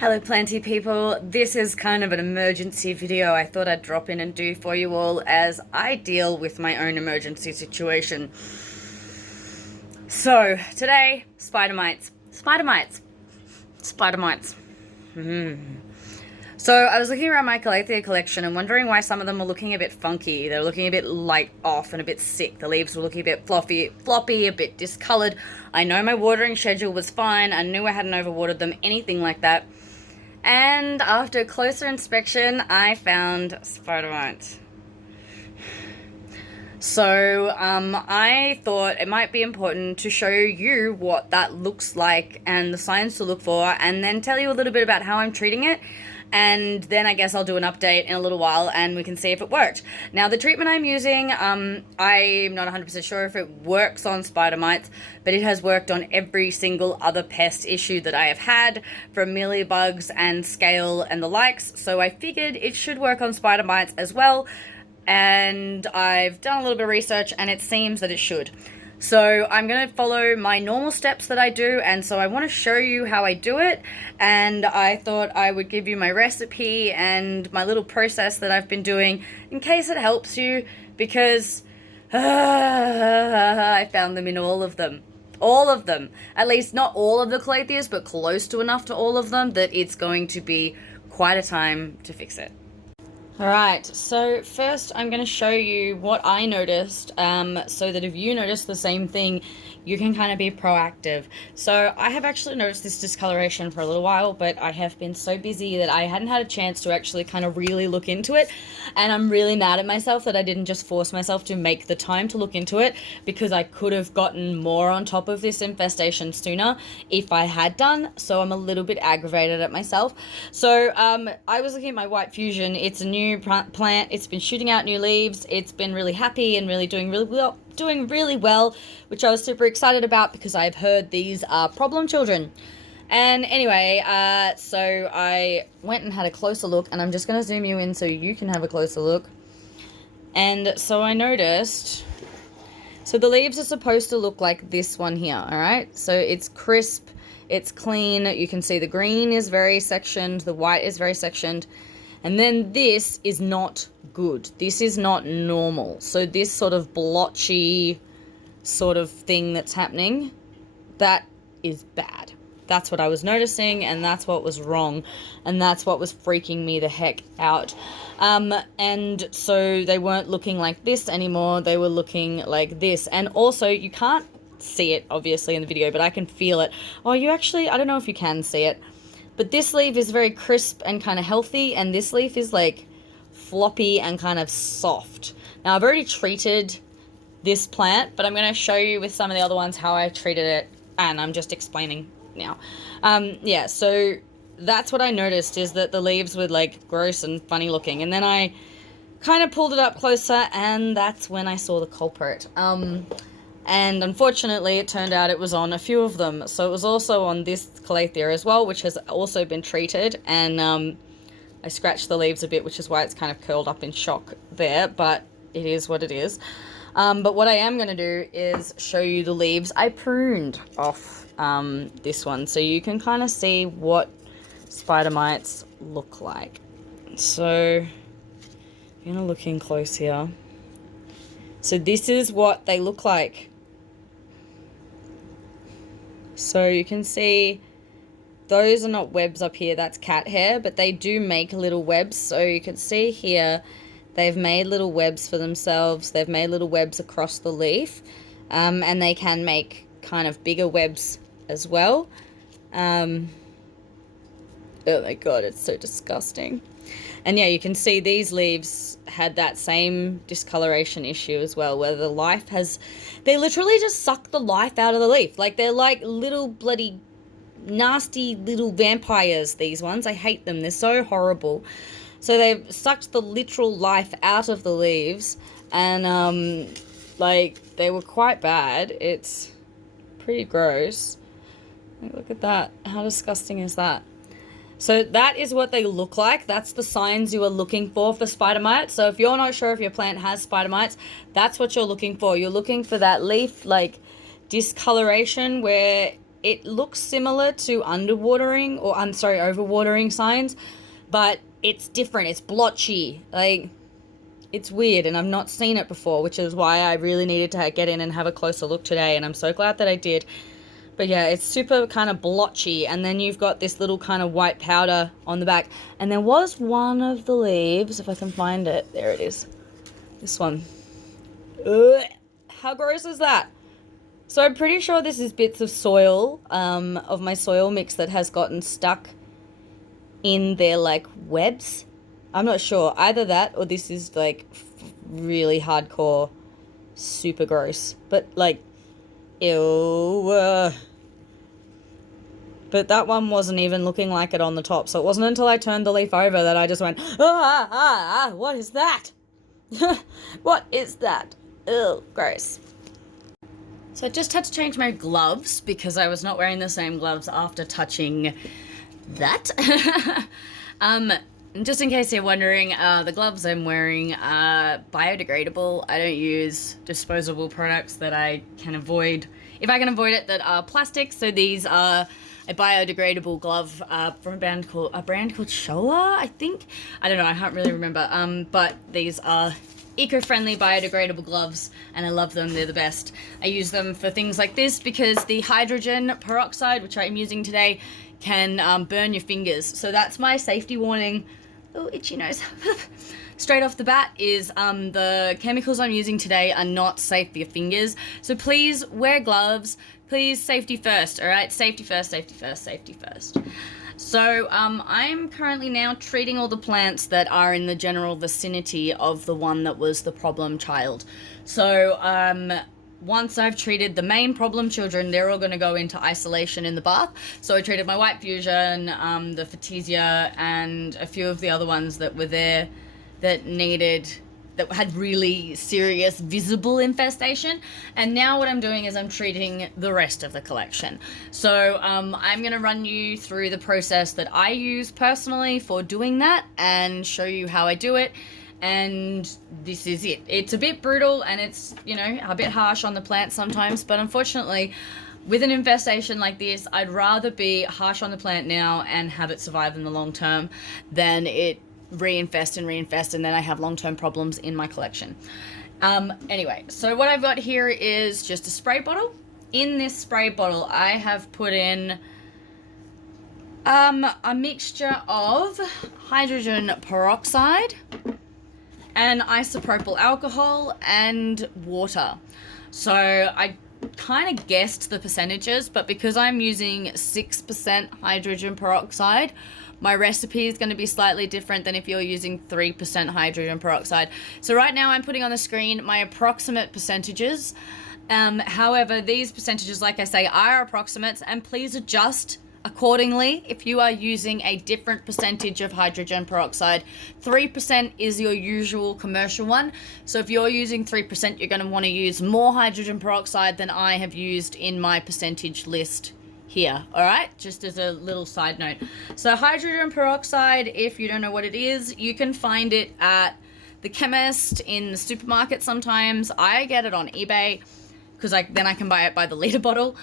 Hello planty people, this is kind of an emergency video I thought I'd drop in and do for you all as I deal with my own emergency situation. So, today, Spidermites. Spidermites. So I was looking around my Caleathas collection and wondering why some of them were looking a bit funky. They were looking a bit light off and a bit sick. The leaves were looking a bit floppy, a bit discolored. I know my watering schedule was fine. I knew I hadn't overwatered them, anything like that. And after closer inspection, I found Spidermites. So I thought it might be important to show you what that looks like and the signs to look for, and then tell you a little bit about how I'm treating it. And then I guess I'll do an update in a little while and we can see if it worked. Now the treatment I'm using, I'm not 100% sure if it works on Spidermites, but it has worked on every single other pest issue that I have had, from mealybugs and scale and the likes. So I figured it should work on Spidermites as well. And I've done a little bit of research and it seems that it should. So I'm going to follow my normal steps that I do, and so I want to show you how I do it, and I thought I would give you my recipe and my little process that I've been doing in case it helps you, because I found them in all of them. All of them. At least not all of the Caleathas, but close to enough to all of them that it's going to be quite a time to fix it. Alright, so first I'm going to show you what I noticed, so that if you notice the same thing, you can kind of be proactive. So I have actually noticed this discoloration for a little while, but I have been so busy that I hadn't had a chance to actually kind of really look into it, and I'm really mad at myself that I didn't just force myself to make the time to look into it, because I could have gotten more on top of this infestation sooner if I had done, so I'm a little bit aggravated at myself. So I was looking at my white fusion. It's a new plant. It's been shooting out new leaves. It's been really happy and really doing really well, which I was super excited about because I've heard these are problem children. And anyway, so I went and had a closer look, and I'm just going to zoom you in so you can have a closer look. And so I noticed, so the leaves are supposed to look like this one here, all right? So it's crisp, it's clean. You can see the green is very sectioned, the white is very sectioned. And then this is not good. This is not normal. So this sort of blotchy sort of thing that's happening, that is bad. That's what I was noticing, and that's what was wrong, and that's what was freaking me the heck out. And so they weren't looking like this anymore. They were looking like this. And also, you can't see it, obviously, in the video, but I can feel it. Oh, you actually, I don't know if you can see it. But this leaf is very crisp and kind of healthy, and this leaf is like floppy and kind of soft. Now, I've already treated this plant, but I'm going to show you with some of the other ones how I treated it, and I'm just explaining now. Yeah, so that's what I noticed, is that the leaves were like gross and funny looking, and then I kind of pulled it up closer, and that's when I saw the culprit. And unfortunately, it turned out it was on a few of them. So it was also on this Caleathas as well, which has also been treated. And I scratched the leaves a bit, which is why it's kind of curled up in shock there. But it is what it is. But what I am going to do is show you the leaves I pruned off this one, so you can kind of see what Spidermites look like. So I'm going to look in close here. So this is what they look like. So you can see those are not webs up here, that's cat hair, but they do make little webs. So you can see here, they've made little webs for themselves. They've made little webs across the leaf, and they can make kind of bigger webs as well. Oh my God, it's so disgusting. And yeah, you can see these leaves had that same discoloration issue as well, where the life has, they literally just suck the life out of the leaf. Like, they're like little bloody nasty little vampires, these ones. I hate them. They're so horrible. So they've sucked the literal life out of the leaves, and like, they were quite bad. It's pretty gross. Like, look at that. How disgusting is that? So that is what they look like. That's the signs you are looking for Spidermites. So if you're not sure if your plant has Spidermites, that's what you're looking for. You're looking for that leaf like discoloration where it looks similar to underwatering, or I'm sorry, overwatering signs, but it's different. It's blotchy. Like, it's weird, and I've not seen it before, which is why I really needed to get in and have a closer look today, and I'm so glad that I did. But yeah, it's super kind of blotchy, and then you've got this little kind of white powder on the back. And there was one of the leaves, if I can find it. There it is. This one. Ugh, how gross is that? So I'm pretty sure this is bits of soil, of my soil mix that has gotten stuck in their, like, webs. I'm not sure. Either that or this is, like, really hardcore, super gross. But, like, ew. But that one wasn't even looking like it on the top. So it wasn't until I turned the leaf over that I just went, what is that? What is that? Ew, gross. So I just had to change my gloves because I was not wearing the same gloves after touching that. Just in case you're wondering, the gloves I'm wearing are biodegradable. I don't use disposable products that I can avoid, if I can avoid it, that are plastic. So these are a biodegradable glove from a brand called Showa, I think. I don't know, I can't really remember. But these are eco-friendly biodegradable gloves, and I love them. They're the best. I use them for things like this because the hydrogen peroxide, which I'm using today, can burn your fingers. So that's my safety warning. Oh, itchy nose. Straight off the bat is the chemicals I'm using today are not safe for your fingers. So please wear gloves. Please, safety first, all right? Safety first, safety first, safety first. So I'm currently now treating all the plants that are in the general vicinity of the one that was the problem child. So once I've treated the main problem children, they're all going to go into isolation in the bath. So I treated my white fusion, the Fatisia, and a few of the other ones that were there that had really serious visible infestation. And now what I'm doing is I'm treating the rest of the collection. So I'm going to run you through the process that I use personally for doing that and show you how I do it. And this is it. It's a bit brutal and it's, you know, a bit harsh on the plant sometimes, but unfortunately with an infestation like this, I'd rather be harsh on the plant now and have it survive in the long term than it reinfest and then I have long-term problems in my collection. Anyway, so what I've got here is just a spray bottle. In this spray bottle, I have put in a mixture of hydrogen peroxide and isopropyl alcohol and water. So I kind of guessed the percentages, but because I'm using 6% hydrogen peroxide, my recipe is going to be slightly different than if you're using 3% hydrogen peroxide. So right now I'm putting on the screen my approximate percentages. However, these percentages, like I say, are approximates, and please adjust accordingly if you are using a different percentage of hydrogen peroxide. 3% is your usual commercial one. So if you're using 3%, you're going to want to use more hydrogen peroxide than I have used in my percentage list here, all right? Just as a little side note. So hydrogen peroxide, if you don't know what it is, you can find it at the chemist, in the supermarket sometimes. I get it on eBay because then I can buy it by the liter bottle.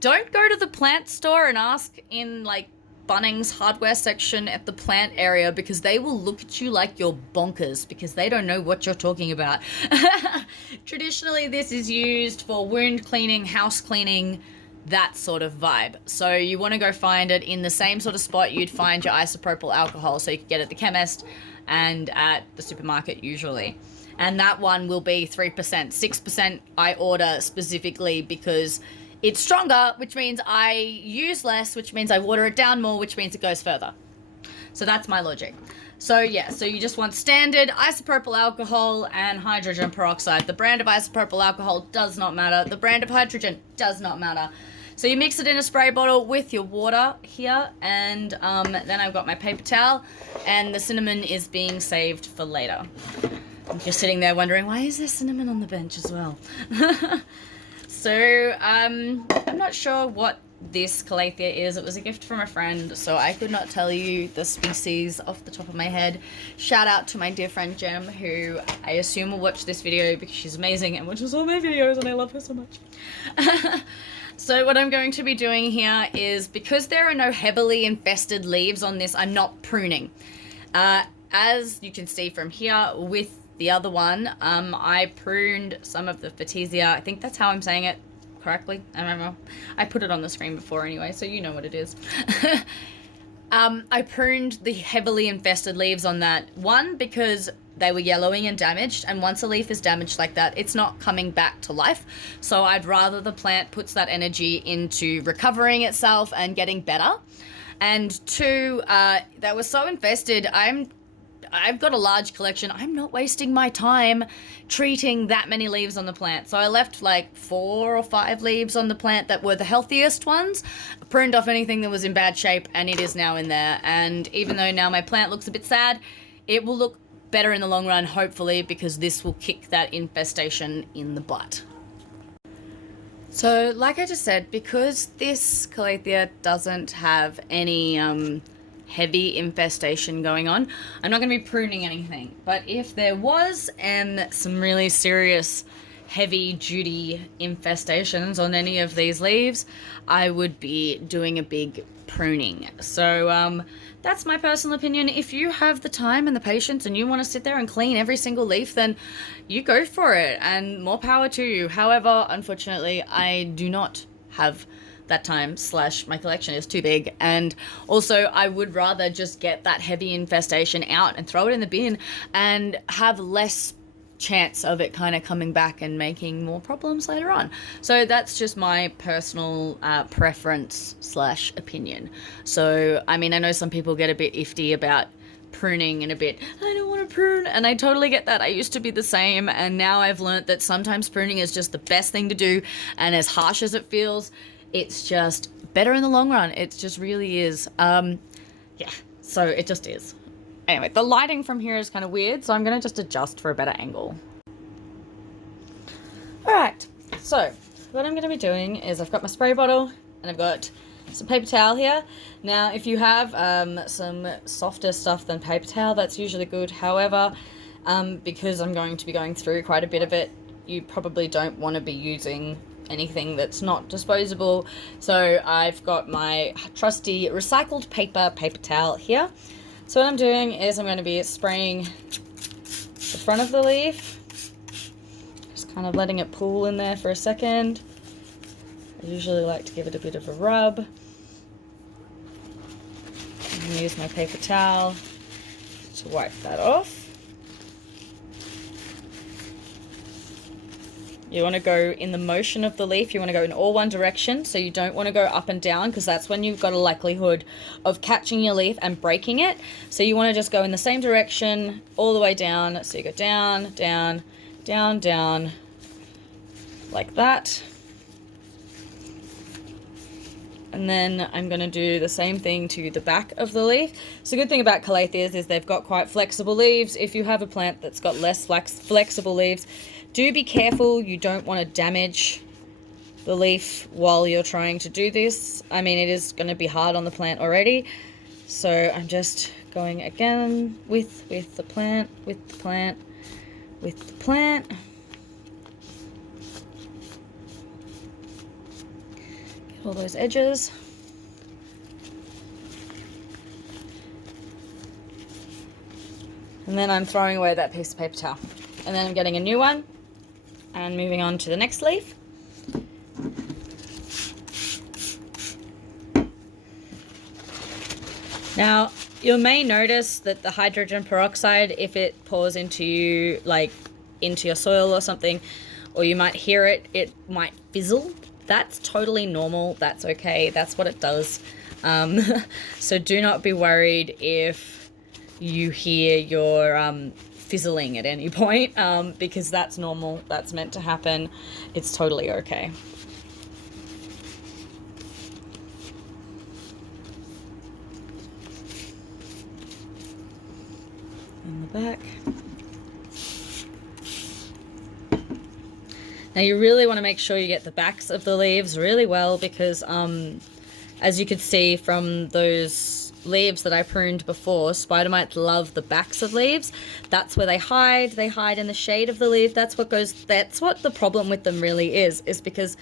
Don't go to the plant store and ask in like Bunnings hardware section at the plant area, because they will look at you like you're bonkers because they don't know what you're talking about. Traditionally, this is used for wound cleaning, house cleaning, that sort of vibe. So you want to go find it in the same sort of spot you'd find your isopropyl alcohol. So you can get it at the chemist and at the supermarket usually. And that one will be 3%. 6% I order specifically because it's stronger, which means I use less, which means I water it down more, which means it goes further. So that's my logic. So yeah, so you just want standard isopropyl alcohol and hydrogen peroxide. The brand of isopropyl alcohol does not matter. The brand of hydrogen does not matter. So you mix it in a spray bottle with your water here, and then I've got my paper towel, and the cinnamon is being saved for later. I'm just sitting there wondering, why is there cinnamon on the bench as well? So I'm not sure what this Caleathas is. It was a gift from a friend, so I could not tell you the species off the top of my head. Shout out to my dear friend Jem, who I assume will watch this video because she's amazing and watches all my videos and I love her so much. So what I'm going to be doing here is, because there are no heavily infested leaves on this, I'm not pruning. As you can see from here with the other one, I pruned some of the Phaetesia. I think that's how I'm saying it correctly. I don't know. I put it on the screen before anyway, so you know what it is. I pruned the heavily infested leaves on that one because they were yellowing and damaged, and once a leaf is damaged like that, it's not coming back to life. So I'd rather the plant puts that energy into recovering itself and getting better. And two, that was so infested, I've got a large collection. I'm not wasting my time treating that many leaves on the plant. So I left like 4 or 5 leaves on the plant that were the healthiest ones, pruned off anything that was in bad shape, and it is now in there. And even though now my plant looks a bit sad, it will look better in the long run, hopefully, because this will kick that infestation in the butt. So like I just said, because this Caleathea doesn't have any heavy infestation going on, I'm not going to be pruning anything. But if there was some really serious heavy duty infestations on any of these leaves, I would be doing a big pruning. So that's my personal opinion. If you have the time and the patience and you want to sit there and clean every single leaf, then you go for it, and more power to you. However, unfortunately, I do not have that time, / my collection is too big, and also I would rather just get that heavy infestation out and throw it in the bin and have less chance of it kind of coming back and making more problems later on. So that's just my personal preference / opinion. So I mean, I know some people get a bit iffy about pruning and a bit, I don't want to prune, and I totally get that. I used to be the same, and now I've learned that sometimes pruning is just the best thing to do, and as harsh as it feels, it's just better in the long run. It just really is. Yeah, so it just is. Anyway, the lighting from here is kind of weird, so I'm going to just adjust for a better angle. Alright, so what I'm going to be doing is I've got my spray bottle and I've got some paper towel here. Now, if you have some softer stuff than paper towel, that's usually good. However, because I'm going to be going through quite a bit of it, you probably don't want to be using anything that's not disposable. So I've got my trusty recycled paper towel here. So what I'm doing is I'm going to be spraying the front of the leaf, just kind of letting it pool in there for a second. I usually like to give it a bit of a rub and use my paper towel to wipe that off. You want to go in the motion of the leaf. You want to go in all one direction, so you don't want to go up and down, because that's when you've got a likelihood of catching your leaf and breaking it. So you want to just go in the same direction all the way down. So you go down, down, down, down, like that. And then I'm going to do the same thing to the back of the leaf. So the good thing about Caleatheas is they've got quite flexible leaves. If you have a plant that's got less flexible leaves, do be careful. You don't want to damage the leaf while you're trying to do this. I mean, it is going to be hard on the plant already. So I'm just going again with the plant, with the plant, with the plant. Get all those edges. And then I'm throwing away that piece of paper towel. And then I'm getting a new one and moving on to the next leaf. Now, you may notice that the hydrogen peroxide, if it pours into you, like into your soil or something, or you might hear it, it might fizzle. That's totally normal. That's okay. That's what it does. So do not be worried if you hear your fizzling at any point, because that's normal. That's meant to happen. It's totally okay. In the back. Now you really want to make sure you get the backs of the leaves really well, because as you could see from those leaves that I pruned before, Spidermites love the backs of leaves. That's where they hide. They hide in the shade of the leaf. That's what the problem with them really is because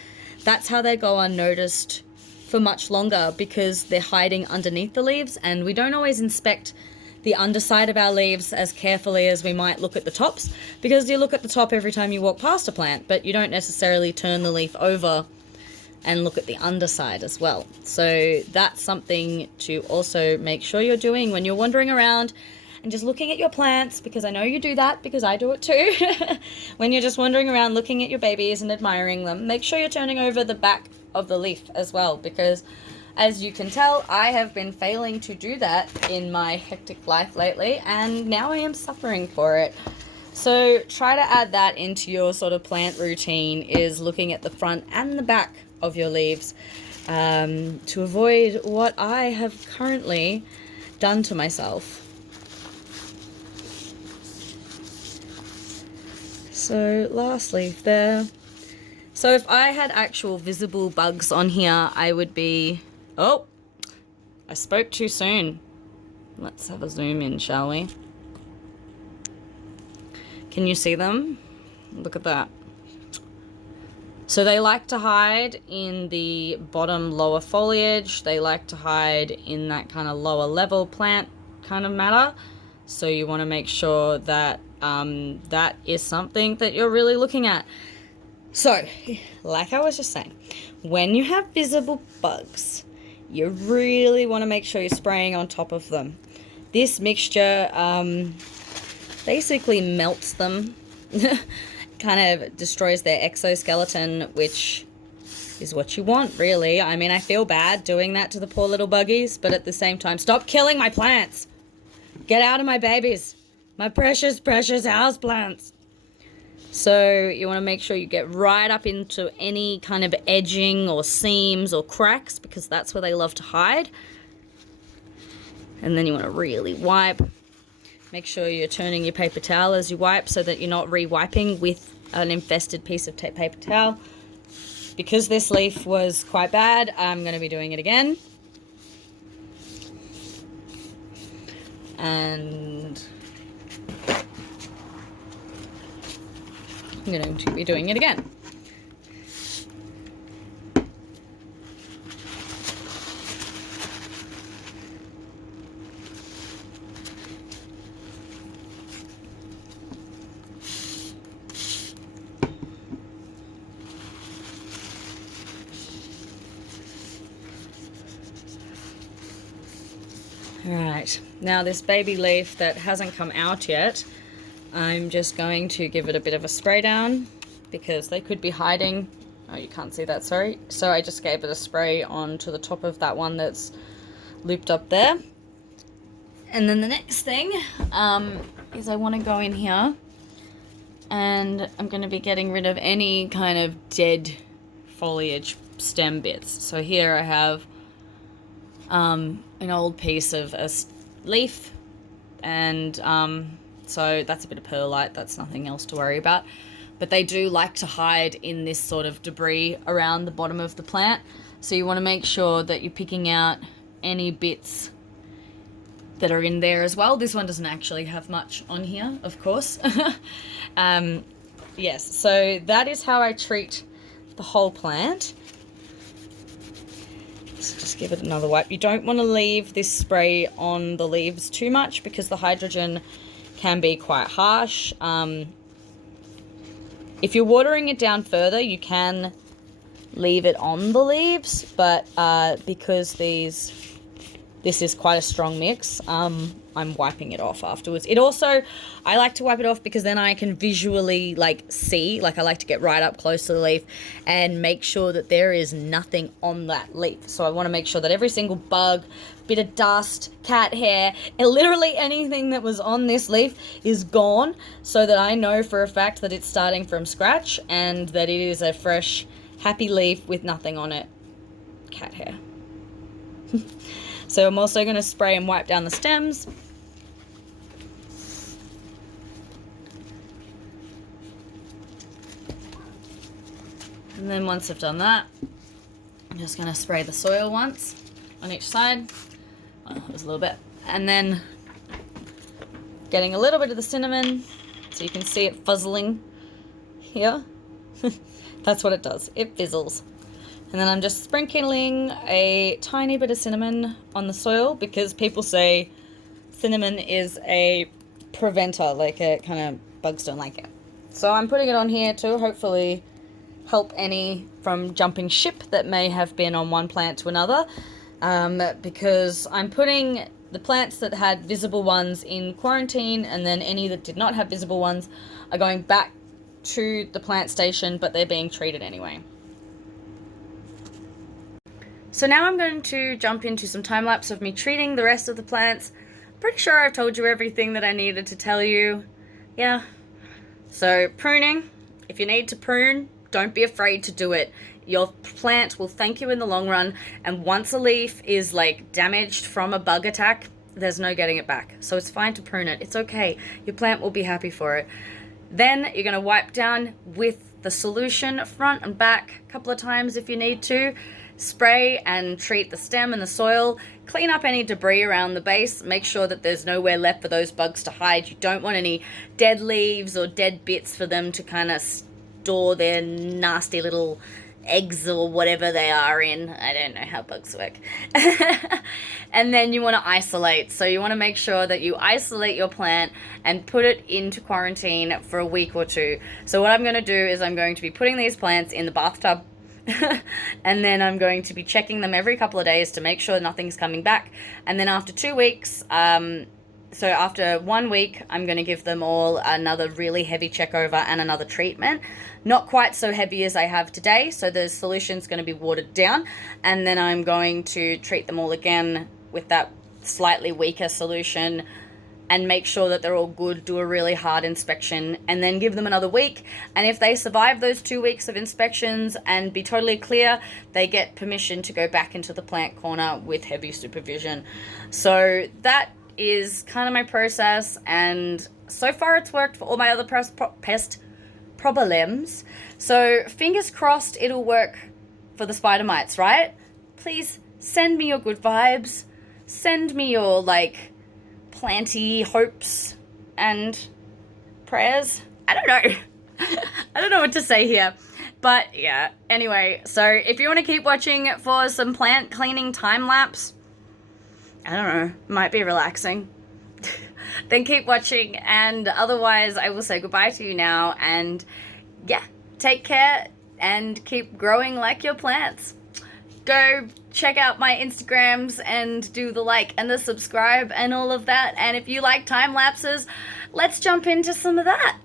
that's how they go unnoticed for much longer, because they're hiding underneath the leaves, and we don't always inspect the underside of our leaves as carefully as we might look at the tops, because you look at the top every time you walk past a plant, but you don't necessarily turn the leaf over and look at the underside as well. So that's something to also make sure you're doing when you're wandering around and just looking at your plants, because I know you do that, because I do it too. When you're just wandering around looking at your babies and admiring them, make sure you're turning over the back of the leaf as well, because as you can tell, I have been failing to do that in my hectic life lately, and now I am suffering for it. So try to add that into your sort of plant routine, is looking at the front and the back of your leaves, to avoid what I have currently done to myself. So last leaf there. So if I had actual visible bugs on here, I would be... Oh, I spoke too soon. Let's have a zoom in, shall we? Can you see them? Look at that. So they like to hide in the bottom lower foliage. They like to hide in that kind of lower level plant kind of matter. So you want to make sure that that is something that you're really looking at. So, like I was just saying, when you have visible bugs, you really want to make sure you're spraying on top of them. This mixture basically melts them, kind of destroys their exoskeleton, which is what you want, really. I mean, I feel bad doing that to the poor little buggies, but at the same time, stop killing my plants. Get out of my babies. My precious, precious houseplants. So you want to make sure you get right up into any kind of edging or seams or cracks, because that's where they love to hide. And then you want to really wipe. Make sure you're turning your paper towel as you wipe, so that you're not re-wiping with an infested piece of paper towel. Because this leaf was quite bad, I'm going to be doing it again. And I'm going to be doing it again. Alright, now this baby leaf that hasn't come out yet, I'm just going to give it a bit of a spray down, because they could be hiding. Oh, you can't see that, sorry. So I just gave it a spray onto the top of that one that's looped up there. And then the next thing is I want to go in here, and I'm going to be getting rid of any kind of dead foliage stem bits. So here I have an old piece of a leaf, and so that's a bit of perlite. That's nothing else to worry about, but they do like to hide in this sort of debris around the bottom of the plant, so you want to make sure that you're picking out any bits that are in there as well. This one doesn't actually have much on here, of course. Yes, so that is how I treat the whole plant. So just give it another wipe. You don't want to leave this spray on the leaves too much, because the hydrogen can be quite harsh. If you're watering it down further, you can leave it on the leaves, but because this is quite a strong mix, I'm wiping it off afterwards. It also, I like to wipe it off because then I can visually see, I like to get right up close to the leaf and make sure that there is nothing on that leaf. So I want to make sure that every single bug, bit of dust, cat hair, and literally anything that was on this leaf is gone, so that I know for a fact that it's starting from scratch and that it is a fresh, happy leaf with nothing on it. Cat hair. So I'm also going to spray and wipe down the stems. And then once I've done that, I'm just going to spray the soil once on each side. Oh, it was a little bit. And then getting a little bit of the cinnamon, so you can see it fuzzling here. That's what it does. It fizzles. And then I'm just sprinkling a tiny bit of cinnamon on the soil because people say cinnamon is a preventer, like it kind of bugs don't like it. So I'm putting it on here to hopefully help any from jumping ship that may have been on one plant to another, because I'm putting the plants that had visible ones in quarantine, and then any that did not have visible ones are going back to the plant station, but they're being treated anyway. So now I'm going to jump into some time lapse of me treating the rest of the plants. Pretty sure I've told you everything that I needed to tell you. Yeah. So pruning, if you need to prune, don't be afraid to do it. Your plant will thank you in the long run, and once a leaf is like damaged from a bug attack, there's no getting it back. So it's fine to prune it. It's okay. Your plant will be happy for it. Then you're going to wipe down with the solution front and back a couple of times if you need to. Spray and treat the stem and the soil. Clean up any debris around the base. Make sure that there's nowhere left for those bugs to hide. You don't want any dead leaves or dead bits for them to kind of store their nasty little eggs or whatever they are in. I don't know how bugs work. And then you want to isolate. So you want to make sure that you isolate your plant and put it into quarantine for a week or two. So what I'm going to do is I'm going to be putting these plants in the bathtub. And then I'm going to be checking them every couple of days to make sure nothing's coming back. And then after 2 weeks, so after 1 week, I'm going to give them all another really heavy check over and another treatment. Not quite so heavy as I have today, so the solution's going to be watered down. And then I'm going to treat them all again with that slightly weaker solution and make sure that they're all good, do a really hard inspection, and then give them another week. And if they survive those 2 weeks of inspections and be totally clear, they get permission to go back into the plant corner with heavy supervision. So that is kind of my process, and so far it's worked for all my other pest problems. So fingers crossed it'll work for the Spidermites, right? Please send me your good vibes. Send me your, like, planty hopes and prayers. I don't know. I don't know what to say here. But yeah, anyway, so if you want to keep watching for some plant cleaning time lapse, I don't know, might be relaxing, then keep watching, and otherwise I will say goodbye to you now, and yeah, take care and keep growing like your plants. Go check out my Instagrams and do the like and the subscribe and all of that. And if you like time lapses, let's jump into some of that.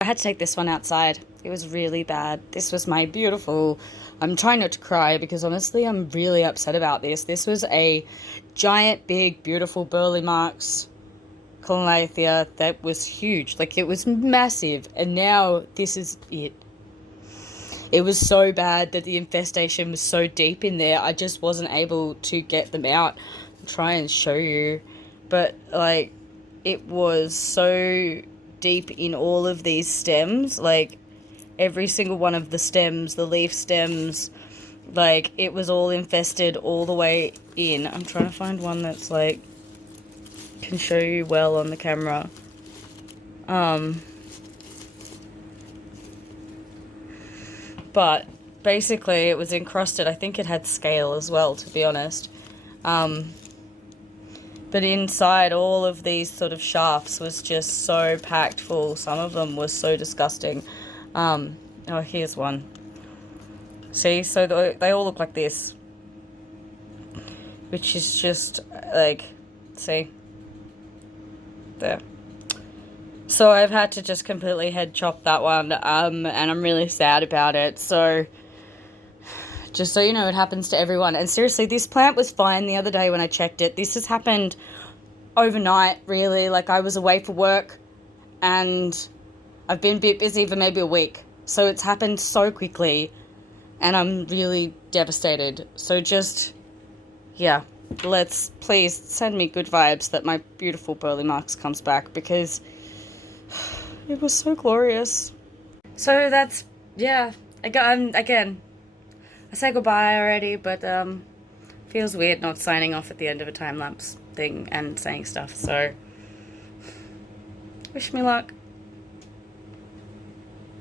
I had to take this one outside. It was really bad. This was my beautiful... I'm trying not to cry because honestly I'm really upset about this. This was a giant, big, beautiful Burley Marks Caleathas that was huge. Like, it was massive. And now this is it. It was so bad that the infestation was so deep in there. I just wasn't able to get them out. I'll try and show you. But, like, it was so deep in all of these stems, like every single one of the stems, the leaf stems, Like, it was all infested all the way in. I'm trying to find one that's, like, can show you well on the camera. But basically it was encrusted. I think it had scale as well, to be honest. But inside, all of these sort of shafts was just so packed full. Some of them were so disgusting. Oh, here's one. See, so they all look like this. Which is just, like, see? There. So I've had to just completely head chop that one, and I'm really sad about it. So, just so you know, it happens to everyone. And seriously, this plant was fine the other day when I checked it. This has happened overnight, really. Like, I was away for work, and I've been a bit busy for maybe a week. So it's happened so quickly, and I'm really devastated. So just, yeah, please send me good vibes that my beautiful Burley Marks comes back, because it was so glorious. So that's, yeah, again, I say goodbye already, but feels weird not signing off at the end of a time-lapse thing and saying stuff, so wish me luck.